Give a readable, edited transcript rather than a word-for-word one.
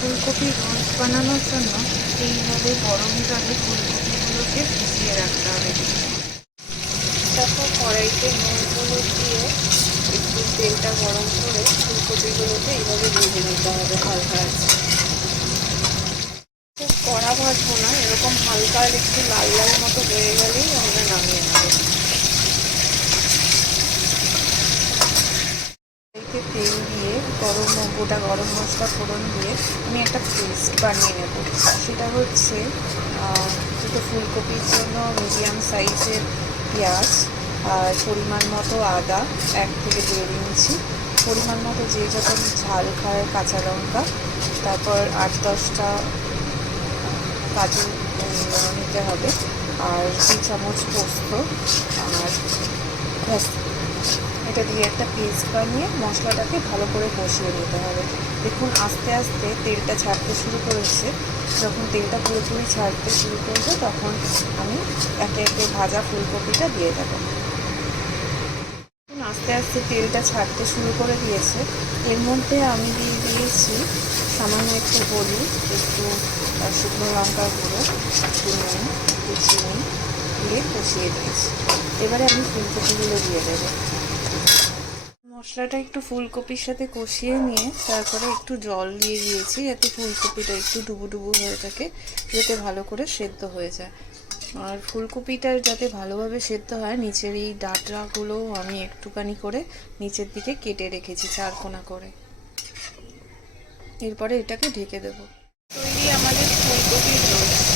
ফুলকপির রোস্ট বানানোর জন্য এইভাবে গরম জলে ফুলকপিগুলোকে ভিজিয়ে রাখতে হবে। তারপর কড়াইতে নুন হলুদ দিয়ে একটু তেলটা গরম করে ফুলকপিগুলোকে এইভাবে ভেজে নিতে হবে হালকা আছে। খুব কড়া ভাজবো না, এরকম হালকা একটু লাল লাল মতো হয়ে গেলেই আমরা নামিয়ে নেব। তেল দিয়ে গোটা গরম মশলা ফোড়ন দিয়ে আমি একটা পেস্ট বানিয়ে নেব। সেটা হচ্ছে দুটো ফুলকপির জন্য মিডিয়াম সাইজের পেঁয়াজ, আর পরিমাণ মতো আদা 1 থেকে 1.5 ইঞ্চি, পরিমাণ মতো যে যখন ঝাল খায় কাঁচা লঙ্কা, তারপর 8-10টা কাজু নিতে হবে, আর 2 চামচ পোস্ত, আর ব্যাস। এটা দিয়ে একটা পেস্ট বানিয়ে মশলাটাকে ভালো করে কষিয়ে নিতে হবে। দেখুন আস্তে আস্তে তেলটা ছাড়তে শুরু করেছে। যখন তেলটা পুরোপুরি ছাড়তে শুরু করবে তখন আমি একে একে ভাজা ফুলকপিটা দিয়ে দেবো। আস্তে আস্তে তেলটা ছাড়তে শুরু করে দিয়েছে। এর মধ্যে আমি দিয়ে দিয়েছি সামান্য একটু হলুদ, একটু শুকনো লঙ্কার গুঁড়ো, একটু নুন, একটু চিনি দিয়ে কষিয়ে দিয়েছি। এবারে আমি ফুলকপিগুলো দিয়ে দেবো। মশলাটা একটু ফুলকপির সাথে কষিয়ে নিয়ে তারপরে একটু জল দিয়ে দিয়েছি, যাতে ফুলকপিটা একটু ডুবো ডুবো হয়ে থাকে, যাতে ভালো করে সেদ্ধ হয়ে যায়। আর ফুলকপিটা যাতে ভালোভাবে সেদ্ধ হয়, নিচের এই ডাঁটাগুলো আমি একটুখানি করে নিচের দিকে কেটে রেখেছি 4 কোনা করে। এরপরে এটাকে ঢেকে দেবো। তৈরি আমাদের ফুলকপির রোস্ট।